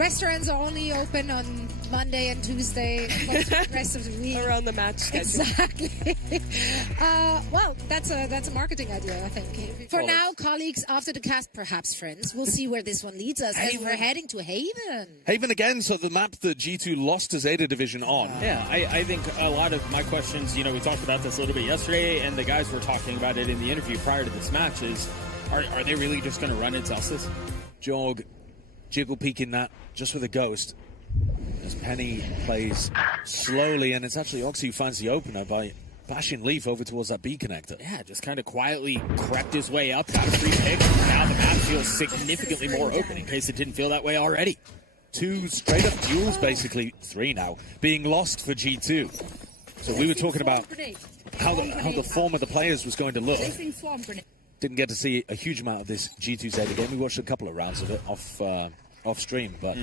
restaurants are only open on Monday and Tuesday, not the rest of the week. Around the match schedule. Exactly. Well, that's a marketing idea, I think. For now, colleagues, after the cast, perhaps friends. We'll see where this one leads us. As we're heading to Haven. Haven again, so the map that G2 lost to Zeta Division on. Yeah, I think a lot of my questions, you know, we talked about this a little bit yesterday, and the guys were talking about it in the interview prior to this match, is are they really just going to run into Zelsis? Jorg jiggle peeking that just with a ghost as Penny plays slowly, and it's actually Oxy who finds the opener by bashing Leaf over towards that B connector. Yeah, just kind of quietly crept his way up, got a free pick. Now the map feels significantly more open in case it didn't feel that way already. 2 straight up duels, basically 3 now, being lost for G2. So we were talking about how the form of the players was going to look. Didn't get to see a huge amount of this G2 Zeta game. We watched a couple of rounds of it off stream, but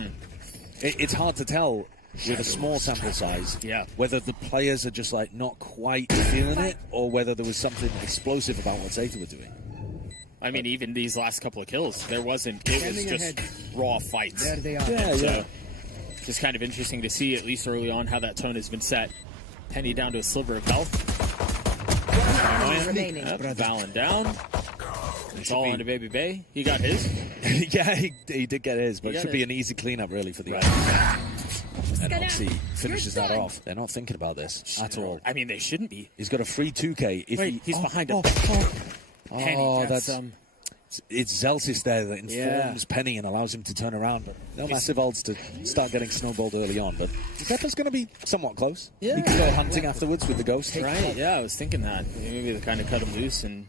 it's hard to tell with a small sample size whether the players are just like not quite feeling it or whether there was something explosive about what Zeta were doing. I mean, even these last couple of kills, it was just raw fights. There they are. Yeah. Just kind of interesting to see, at least early on, how that tone has been set. Penny down to a sliver of health. Valen down. It's all on to Baby Bay. He got his. Yeah, he did get his, but it should be an easy cleanup, really, for the guys. And Oxy finishes that off. They're not thinking about this at all. I mean, they shouldn't be. He's got a free 2K. If he's behind him. Penny, that's it's Zelsis there that informs Penny and allows him to turn around. But no massive ults to start getting snowballed early on. But Zeppa's going to be somewhat close. Yeah. He can go hunting afterwards with the ghost. Right, yeah, I was thinking that. Maybe they kind of cut him loose and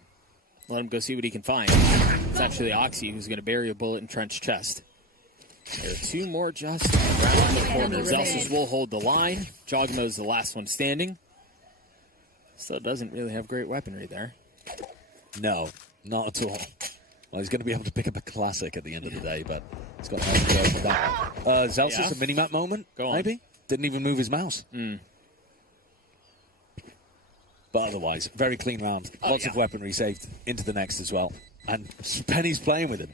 let him go see what he can find. It's actually Oxy who's going to bury a bullet in Trent's chest. There are 2 more just around the corner. Zelsis will hold the line. Jogmo's the last one standing. Still doesn't really have great weaponry there. No, not at all. Well, he's going to be able to pick up a classic at the end of the day, but he's got nothing to go for that. Zelsis, a minimap moment, maybe? Didn't even move his mouse. But otherwise, very clean round. Lots of weaponry saved into the next as well. And Penny's playing with him.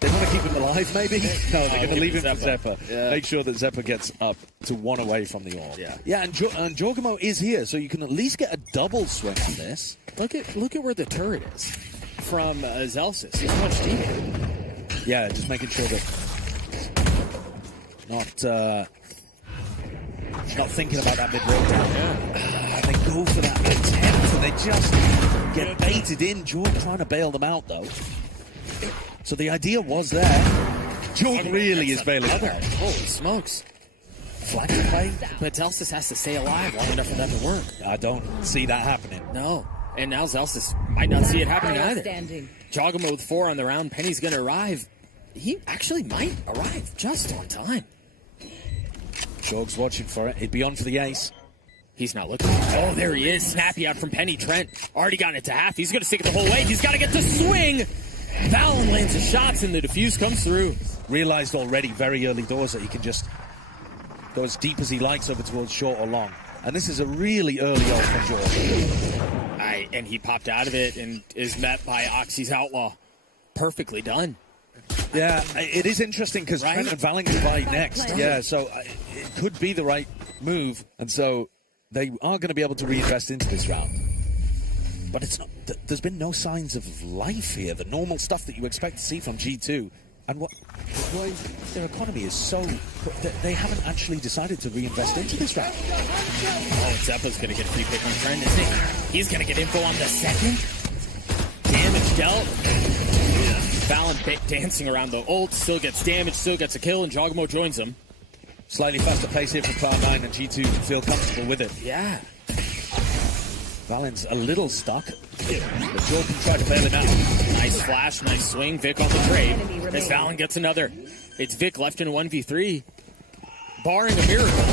They want to keep him alive, maybe? No, they're going to leave him for Zeppa. Yeah. Make sure that Zeppa gets up to 1 away from the orb. Yeah, and Jorgamo is here, so you can at least get a double swing on this. Look at where the turret is from Zelsis. It's much deeper. Yeah, just making sure that not thinking about that mid-road down. They go for that attempt, and they just get baited in. Jorg trying to bail them out, though. So the idea was there. Jorg really is bailing them out. Holy smokes. Flag to play. But Zelsis has to stay alive long enough for that to work. I don't see that happening. No. And now Zelsis might not see it happening either. Jogamo with 4 on the round. Penny's going to arrive. He actually might arrive just on time. Jorg's watching for it. He'd be on for the ace. He's not looking. Oh, there he is. Snappy out from Penny. Trent already gotten it to half. He's going to stick it the whole way. He's got to get the swing. Valen lands his shots, and the defuse comes through. Realized already very early doors that he can just go as deep as he likes over towards short or long. And this is a really early ult from Jorg. And he popped out of it and is met by Oxy's Outlaw. Perfectly done. Yeah, it is interesting because Trent and Valen divide next. Yeah, so it could be the right move. And so they are going to be able to reinvest into this round. But it's not. There's been no signs of life here. The normal stuff that you expect to see from G2. And their economy is so... They haven't actually decided to reinvest into this round. Oh, Zeppa's going to get a free pick on Trent, isn't he? He's going to get info on the second. Damage dealt. Valen dancing around the ult, still gets damage, still gets a kill, and Jogamo joins him. Slightly faster pace here for Cloud9, and G2 feel comfortable with it. Yeah. Valen's a little stuck, but Jorg can try to bail him out. Nice flash, nice swing. Vic on the trade. As Valen gets another. It's Vic left in a 1v3. Barring a miracle,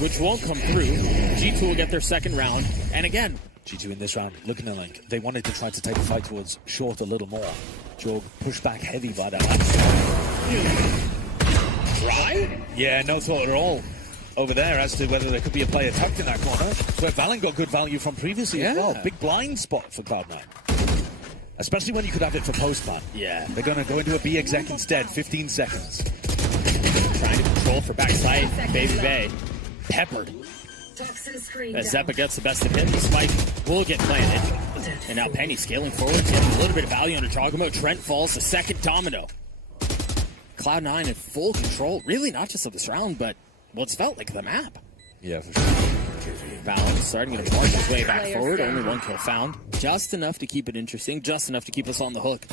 which won't come through, G2 will get their second round. And again, G2 in this round, looking at like they wanted to try to take the fight towards short a little more. Jorg pushed back heavy by that last. Right? Yeah, no thought at all over there as to whether there could be a player tucked in that corner. It's where Valen got good value from previously as well. Big blind spot for Cloud9. Especially when you could have it for post-plan. Yeah. They're going to go into a B exec instead, 15 seconds. Trying to control for backslide. Baby Bay. Peppered. As Zeppa gets the best of him, the spike will get planted. And now Penny scaling forward, getting a little bit of value on Jogamo. Trent falls the second domino. Cloud9 in full control, really not just of this round, but what's felt like the map. Yeah, for sure. Valen starting to march his way back forward. Only one kill found. Just enough to keep it interesting, just enough to keep us on the hook.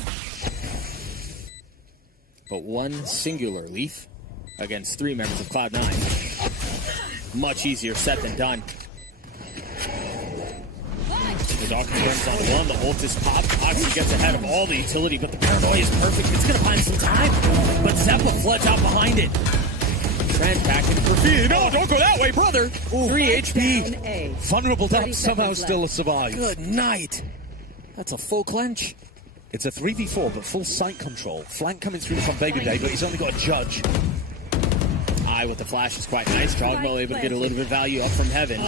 But one singular leaf against 3 members of Cloud9. Much easier said than done. The dog confirms on one, the ult is popped. Oxy gets ahead of all the utility, but the paranoia is perfect. It's going to find some time. But Zeppa floods out behind it. Trent back in for feed. No, don't go that way, brother. 3 HP. Vulnerable Dub somehow still survives. Good night. That's a full clench. It's a 3v4, but full sight control. Flank coming through from Baby Day, but he's only got a judge. Eye with the flash is quite nice. Jogmo able to get a little bit of value up from heaven.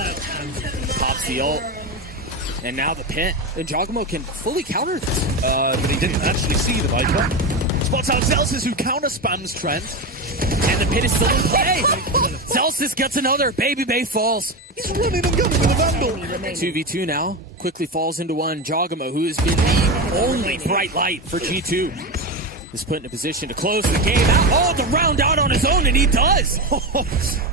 Pops the ult. And now the pit. And Jogamo can fully counter this. But he didn't actually see the Viper. Spots out Celsius, who counter spams Trent. And the pit is still in play. Celsius gets another. Baby Bay falls. He's running and gunning with a Vandal. 2v2 now. Quickly falls into one. Jogamo, who has been the only bright light for G2, is put in a position to close the game out. Oh, the round out on his own, and he does.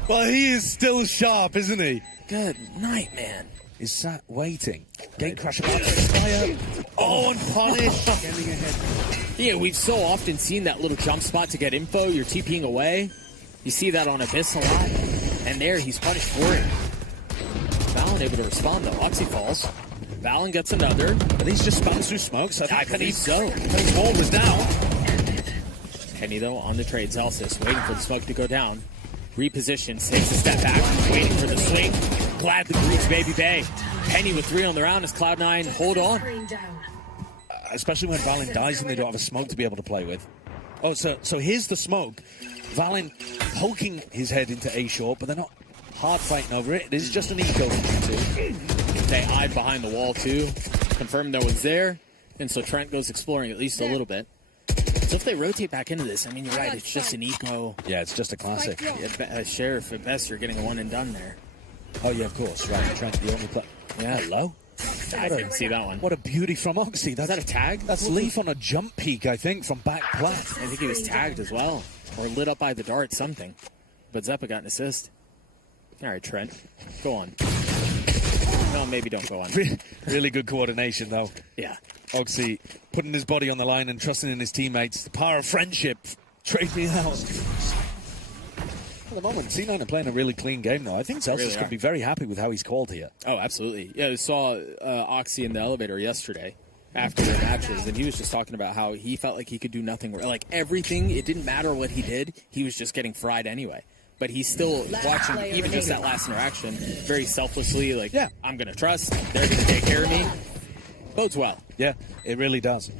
Well, he is still sharp, isn't he? Good night, man. Is sat waiting. Gate crash about to expire. Oh, unpunished. Getting ahead. Yeah, we've so often seen that little jump spot to get info. You're TPing away. You see that on Abyss a lot. And there, he's punished for it. Valen able to respond, though. Oxy falls. Valen gets another. Are these just spams through smokes? I believe so. Penny's wall was down. Penny, though, on the trade. Celsius waiting for the smoke to go down. Repositions, takes a step back, waiting for the swing. Gladly greets Baby Bay. Penny with 3 on the round as Cloud9 hold on. Especially when Valen dies and they don't have a smoke to be able to play with. Oh, so here's the smoke. Valen poking his head into A short, but they're not hard fighting over it. It is just an eco too. They hide behind the wall too. Confirm no one's there. And so Trent goes exploring at least a little bit. So if they rotate back into this, I mean, you're right, it's just an eco. Yeah, it's just a classic. Yeah, Sheriff, at best, you're getting a one and done there. Oh, yeah, of course. Right, Trent, the only player. Yeah. Hello? I didn't see that one. What a beauty from Oxy. Is that a tag? That's Leaf on a jump peak, I think, from back plat. I think he was tagged as well. Or lit up by the dart, something. But Zeppa got an assist. All right, Trent. Go on. No, maybe don't go on. Really good coordination, though. Yeah. Oxy putting his body on the line and trusting in his teammates. The power of friendship. Trade me out. At the moment, C9 are playing a really clean game, though. I think Celsius really could be very happy with how he's called here. Oh, absolutely. Yeah, I saw Oxy in the elevator yesterday after their matches, and he was just talking about how he felt like he could do nothing. Like, everything, it didn't matter what he did. He was just getting fried anyway. But he's still watching, even just that last interaction, very selflessly, like, yeah, I'm going to trust. They're going to take care of me. Bodes well. Yeah, it really does.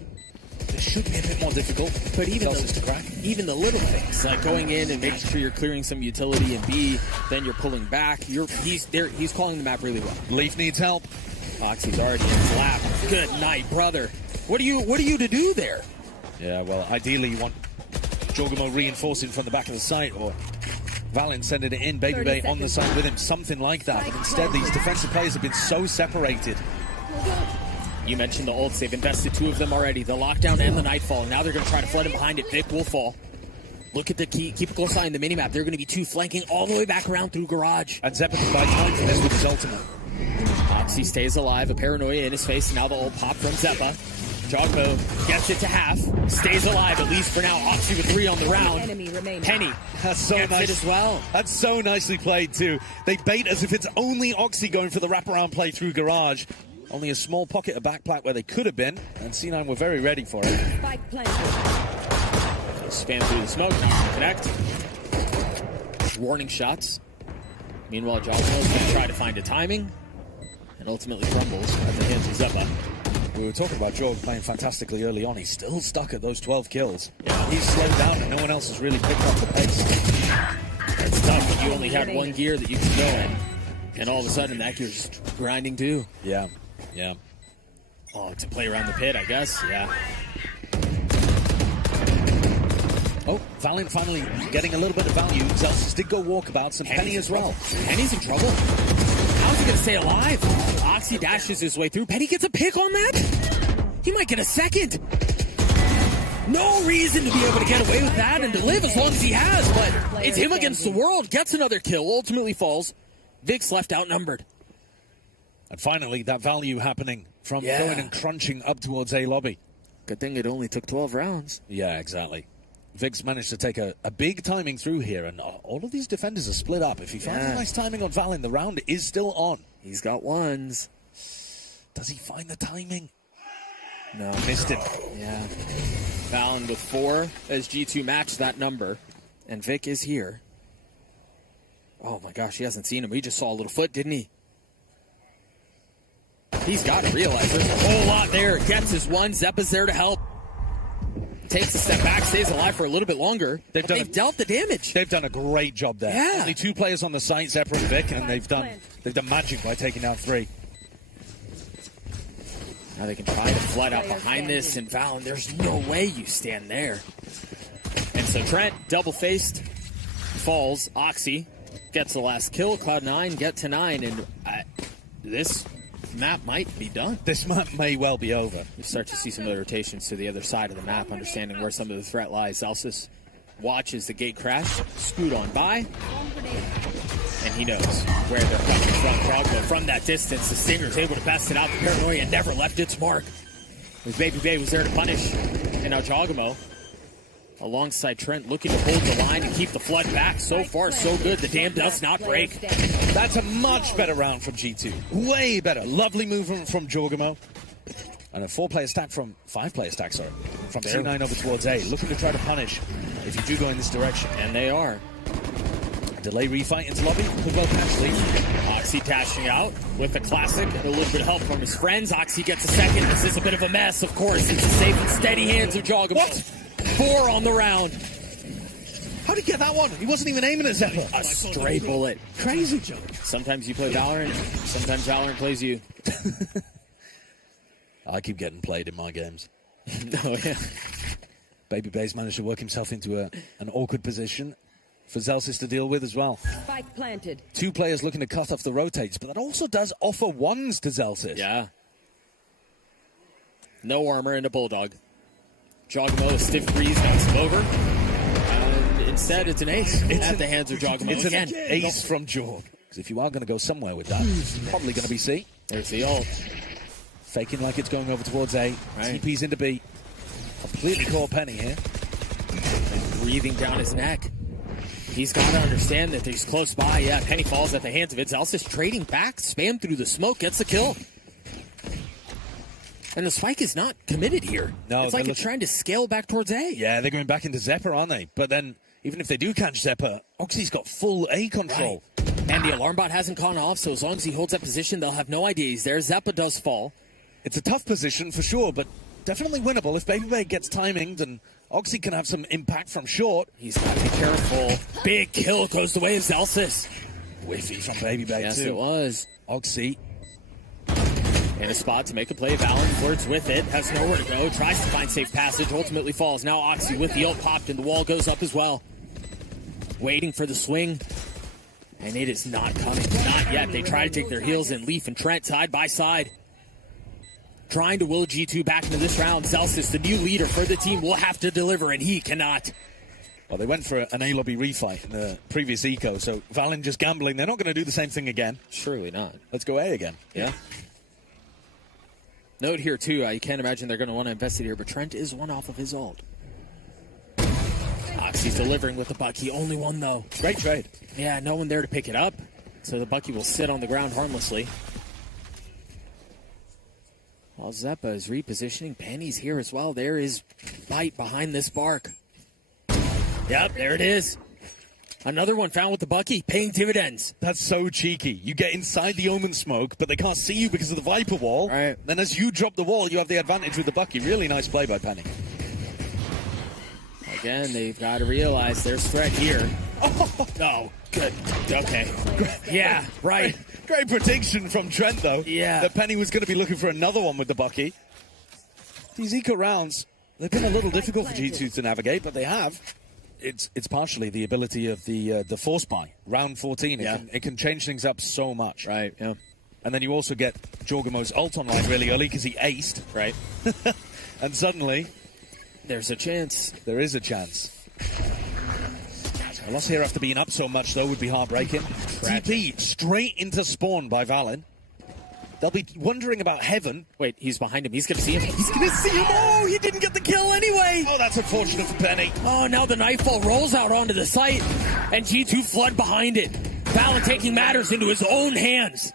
It should be a bit more difficult, but even the little things, like going in and making sure you're clearing some utility, and B, then you're pulling back. He's calling the map really well. Leaf needs help. Oxy's already in his lap. Good night, brother. What are you to do there? Yeah, well, ideally you want Jogamo reinforcing from the back of the site, or Valen sending it in, Baby Bay on the side with him, something like that. But instead, these defensive players have been so separated. You mentioned the ults. They've invested 2 of them already. The lockdown and the nightfall. Now they're going to try to flood him behind it. Vic will fall. Look at the key. Keep a close eye on the minimap. They're going to be 2 flanking all the way back around through garage. And Zeppa can buy time for this with his ultimate. Oxy stays alive. A paranoia in his face. And now the ult pop from Zeppa. Jogmo gets it to half. Stays alive, at least for now. Oxy with 3 on the round. Penny that's so gets nice it as well. That's so nicely played, too. They bait as if it's only Oxy going for the wraparound play through garage. Only a small pocket of backplat where they could have been, and C9 were very ready for it. Spam through the smoke, not connect. Warning shots. Meanwhile, Jogmo's going to try to find a timing, and ultimately crumbles at the hands of Zeppa. We were talking about Jog playing fantastically early on. He's still stuck at those 12 kills. Yeah. He's slowed down, and no one else has really picked up the pace. It's tough when you only had 1 gear that you could go in, and all of a sudden that gear's just grinding too. Yeah. Yeah. Oh, to play around the pit, I guess. Yeah. Oh, Valiant finally getting a little bit of value. Zelsis did go walkabouts, and Penny as well. Penny's in trouble. How's he going to stay alive? Oxy dashes his way through. Penny gets a pick on that? He might get a second. No reason to be able to get away with that and to live as long as he has, but it's him against the world. Gets another kill, ultimately falls. Vic's left outnumbered. And finally, that value happening from going and crunching up towards A lobby. Good thing it only took 12 rounds. Yeah, exactly. Vic's managed to take a big timing through here, and all of these defenders are split up. If he finds a nice timing on Valen, the round is still on. He's got ones. Does he find the timing? No. Missed it. Yeah. Valen with 4 as G2 matched that number. And Vic is here. Oh my gosh, he hasn't seen him. He just saw a little foot, didn't he? He's got to realize there's a whole lot there. Gets his one. Zeppa's there to help. Takes a step back, stays alive for a little bit longer. They've dealt the damage. They've done a great job there. Yeah. Only 2 players on the site, Zeppa and Vic, and they've done magic by taking down 3. Now they can try to flood out behind this, and Valen, there's no way you stand there. And so Trent, double-faced, falls. Oxy gets the last kill. Cloud9 get to 9, and this map might be done. This map may well be over. You start to see some of the rotations to the other side of the map, understanding where some of the threat lies. Zelsis watches the gate crash, scoot on by, and he knows where they're coming from. Frogmo from that distance, the Stinger's able to best it out. The Paranoia never left its mark. His Baby Bay was there to punish, and now Jogamo alongside Trent looking to hold the line and keep the flood back. So far, so good. The dam does not break. That's a much better round from G2. Way better. Lovely movement from Jogamo. And a 4-player stack from 5-player stack, sorry. From C9 over towards A. Looking to try to punish if you do go in this direction. And they are. Delay refight into lobby. Could well catch lead. Oxy dashing out with the classic. A little bit of help from his friends. Oxy gets a second. This is a bit of a mess, of course. It's a safe and steady hands of Jogamo. What? 4 on the round. How did he get that one? He wasn't even aiming at Zeppa. A stray bullet. Crazy. Sometimes you play Valorant, sometimes Valorant plays you. I keep getting played in my games. Oh, yeah. Baby Bay's managed to work himself into an awkward position for Zelsis to deal with as well. Spike planted. 2 players looking to cut off the rotates, but that also does offer ones to Zelsis. Yeah. No armor and a Bulldog. Jogamo, a stiff breeze knocks him over. Instead, it's an ace at the hands of Jogamo. It's an ace from Jorg. Because if you are going to go somewhere with that, it's probably going to be C. There's the ult. Faking like it's going over towards A. Right. TP's into B. Completely caught Penny here. And breathing down his neck. He's got to understand that he's close by. Yeah, Penny falls at the hands of it. Zelsis trading back, spam through the smoke, gets the kill. And the spike is not committed here. No, it's like it's trying to scale back towards A. Yeah, they're going back into Zeppa, aren't they? But then, even if they do catch Zeppa, Oxy's got full A control. Right. And the alarm bot hasn't gone off, so as long as he holds that position, they'll have no idea he's there. Zeppa does fall. It's a tough position for sure, but definitely winnable. If Baby Bay gets timinged and Oxy can have some impact from short. He's got to be careful. Big kill goes the way of Zelsis. Whiffy from Baby Bay, yes, too. Yes, it was. Oxy. In a spot to make a play. Valen flirts with it. Has nowhere to go. Tries to find safe passage. Ultimately falls. Now Oxy with the ult popped and the wall goes up as well. Waiting for the swing. And it is not coming. Not yet. They try to take their heels in. Leaf and Trent side by side. Trying to will G2 back into this round. Zelsis, the new leader for the team, will have to deliver, and he cannot. Well, they went for an A-lobby refight in the previous eco, so Valen just gambling. They're not going to do the same thing again. Surely not. Let's go A again. Yeah. Note here, too, I can't imagine they're going to want to invest it here, but Trent is one off of his ult. Oxy's delivering with the Bucky. Only one, though. Great trade. Yeah, no one there to pick it up, so the Bucky will sit on the ground harmlessly. While Zeppa is repositioning, Penny's here as well. There is Bite behind this bark. Yep, there it is. Another one found with the Bucky, paying dividends. That's so cheeky. You get inside the Omen smoke, but they can't see you because of the Viper wall. Right. Then as you drop the wall, you have the advantage with the Bucky. Really nice play by Penny. Again, they've got to realize there's threat here. Oh, good. Okay. Yeah, right. Great prediction from Trent, though. Yeah. That Penny was going to be looking for another one with the Bucky. These eco rounds, they've been a little difficult for G2 to navigate, but they have. it's partially the ability of the force buy. Round 14, it can change things up so much. Right, yeah. And then you also get Jorgamo's ult online really early because he aced. Right. And suddenly... There's a chance. There is a chance. A loss here after being up so much, though, would be heartbreaking. TP straight into spawn by Valen. They'll be wondering about Heaven. Wait, he's behind him. He's going to see him. He's going to see him. Oh, he didn't get the kill anyway. Oh, that's unfortunate for Penny. Oh, now the Nightfall rolls out onto the site, and G2 flood behind it. Valen taking matters into his own hands.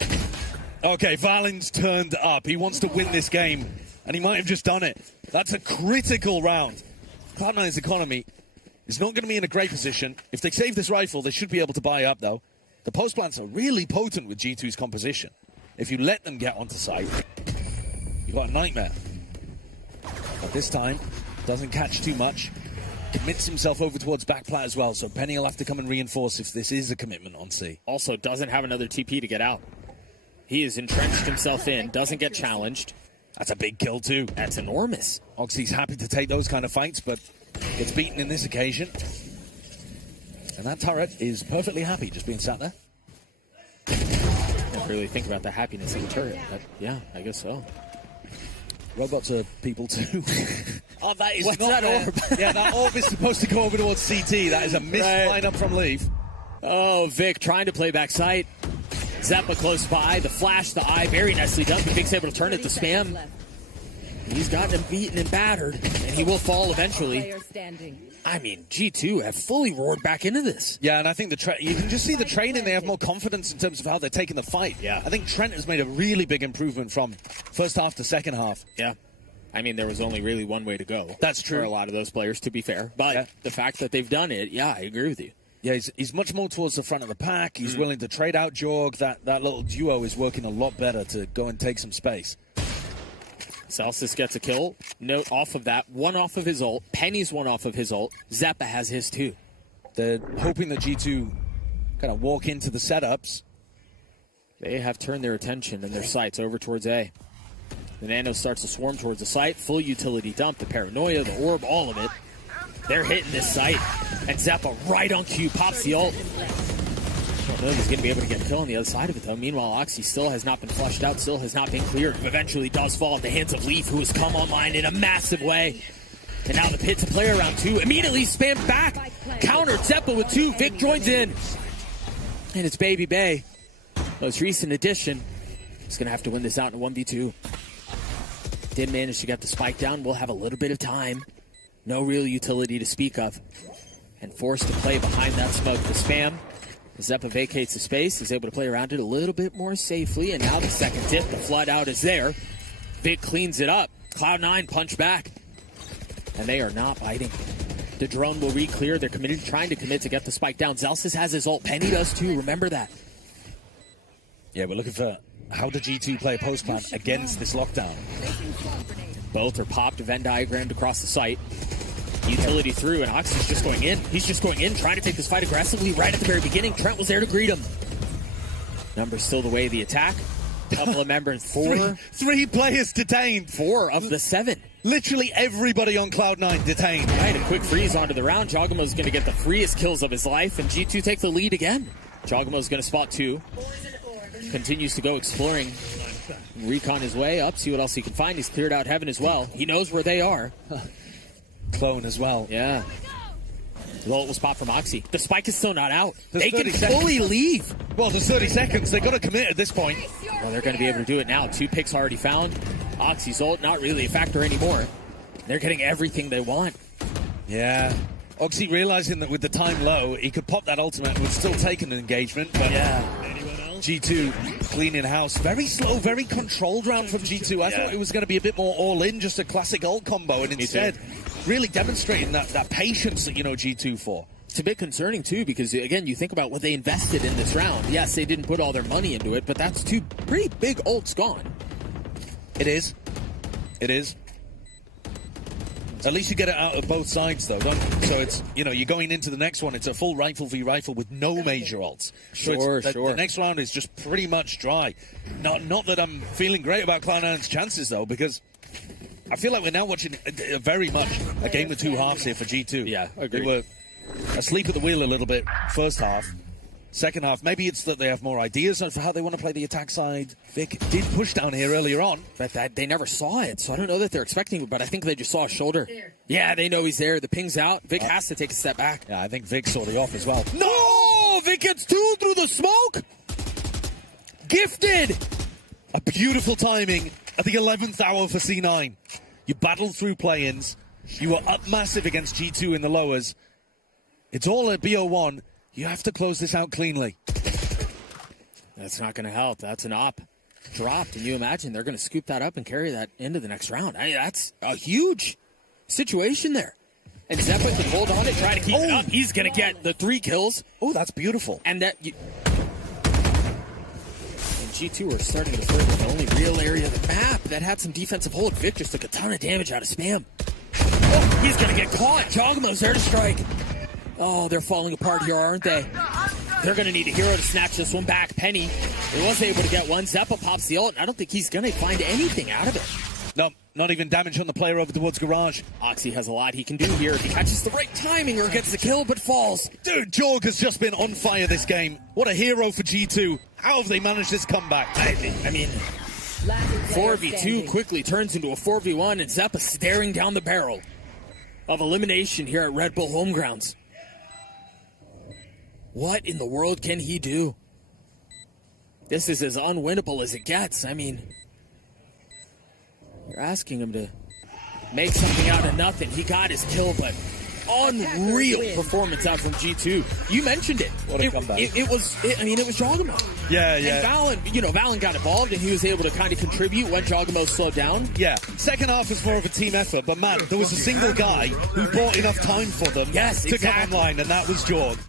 Okay, Valen's turned up. He wants to win this game, and he might have just done it. That's a critical round. Cloud9's economy is not going to be in a great position. If they save this rifle, they should be able to buy up, though. The post plants are really potent with G2's composition. If you let them get onto site, you've got a nightmare. But this time, doesn't catch too much. Commits himself over towards backplat as well, so Penny will have to come and reinforce if this is a commitment on C. Also, doesn't have another TP to get out. He has entrenched himself in, doesn't get challenged. That's a big kill, too. That's enormous. Oxy's happy to take those kind of fights, but gets beaten in this occasion. And that turret is perfectly happy just being sat there. Never really think about the happiness of the turret, but yeah, I guess so. Robots are people, too. Oh, that is What's not that orb? Yeah, that orb is supposed to go over towards CT. That is a missed lineup from Leaf. Oh, Vic trying to play back sight. Zeppa close by, the flash, the eye, very nicely done. Vic's able to turn it to spam. He's gotten him beaten and battered, and he will fall eventually. I mean, G2 have fully roared back into this. Yeah, and I think you can just see the training. They have more confidence in terms of how they're taking the fight. Yeah. I think Trent has made a really big improvement from first half to second half. Yeah. I mean, there was only really one way to go. That's true. For a lot of those players, to be fair. But the fact that they've done it, yeah, I agree with you. Yeah, he's much more towards the front of the pack. He's willing to trade out Jorg. That little duo is working a lot better to go and take some space. Celsius gets a kill. Note off of that. One off of his ult. Penny's one off of his ult. Zeppa has his too. They're hoping that G2 kind of walk into the setups. They have turned their attention and their sights over towards A. The Nano starts to swarm towards the site. Full utility dump. The paranoia, the orb, all of it. They're hitting this site. And Zeppa right on cue pops the ult. I don't know if he's going to be able to get a kill on the other side of it, though. Meanwhile, Oxy still has not been flushed out, still has not been cleared. Eventually does fall at the hands of Leaf, who has come online in a massive way. And now the pit to play around 2. Immediately spammed back. Countered Zeppa with 2. Vic joins in. And it's Baby Bay. Most recent addition. He's going to have to win this out in a 1v2. Did manage to get the spike down. We'll have a little bit of time. No real utility to speak of. And forced to play behind that smoke. The spam. Zeppa vacates the space. He's able to play around it a little bit more safely. And now the second dip. The flood out is there. Vic cleans it up. Cloud9 punch back. And they are not biting. The drone will re-clear. They're committed, trying to commit to get the spike down. Zelsis has his ult. Penny does too. Remember that. Yeah, we're looking for how the G2 play post-plan against this lockdown. Both are popped, Venn diagrammed across the site. Utility through, and Oxy's just going in. He's just going in, trying to take this fight aggressively right at the very beginning. Trent was there to greet him. Numbers still the way of the attack. Couple of members, three players detained. 4 of the 7. Literally everybody on Cloud9 detained. Right, a quick freeze onto the round. Jogamo's going to get the freest kills of his life, and G2 take the lead again. Jogamo's going to spot 2. Continues to go exploring. Recon his way up, see what else he can find. He's cleared out Heaven as well. He knows where they are. Clone as well. Yeah. The ult was popped from Oxy. The spike is still not out. There's they can fully leave. Well, there's 30 seconds. They've got to commit at this point. Well, they're going to be able to do it now. 2 picks already found. Oxy's ult, not really a factor anymore. They're getting everything they want. Yeah. Oxy realizing that with the time low, he could pop that ultimate and would still take an engagement. But yeah. G2 cleaning house. Very slow, very controlled round from G2. I thought it was going to be a bit more all-in, just a classic ult combo, and instead really demonstrating that patience that you know G2 for. It's a bit concerning, too, because, again, you think about what they invested in this round. Yes, they didn't put all their money into it, but that's 2 pretty big ults gone. It is. It is. At least you get it out of both sides, though, don't you? So it's, you know, you're going into the next one. It's a full rifle v rifle with no major ults. Sure. The next round is just pretty much dry. Not that I'm feeling great about Cloud9's chances, though, because I feel like we're now watching very much a game with 2 halves here for G2. Yeah, agreed. They were asleep at the wheel a little bit first half. Second half, maybe it's that they have more ideas for how they want to play the attack side. Vic did push down here earlier on. But they never saw it, so I don't know that they're expecting it, but I think they just saw a shoulder. Yeah, they know he's there. The ping's out. Vic has to take a step back. Yeah, I think Vic saw the off as well. No! Vic gets two through the smoke! Gifted! A beautiful timing at the 11th hour for C9. You battled through play-ins. You were up massive against G2 in the lowers. It's all at BO1. You have to close this out cleanly. That's not going to help. That's an op dropped. And you imagine they're going to scoop that up and carry that into the next round. That's a huge situation there. And Zeppa can hold on and try to keep it up. He's going to get the 3 kills. Oh, that's beautiful. And that... And G2 are starting to further the only real area of the map that had some defensive hold. Vic just took a ton of damage out of Spam. Oh, he's going to get caught. Jogamo's there to strike. Oh, they're falling apart here, aren't they? They're going to need a hero to snatch this one back. Penny was able to get one. Zeppa pops the ult. I don't think he's going to find anything out of it. No, not even damage on the player over towards Garage. Oxy has a lot he can do here if he catches the right timing or gets the kill, but falls. Dude, Jorg has just been on fire this game. What a hero for G2. How have they managed this comeback? I mean, 4v2 quickly turns into a 4v1, and Zeppa staring down the barrel of elimination here at Red Bull Homegrounds. What in the world can he do? This is as unwinnable as it gets. I mean, you're asking him to make something out of nothing. He got his kill, but unreal performance out from G2. You mentioned it. What a comeback. It was Jogamo. Yeah. And Valen got involved, and he was able to kind of contribute when Jogamo slowed down. Yeah. Second half was more of a team effort, but man, there was a single guy who bought enough time for them to come online, and that was Jorg.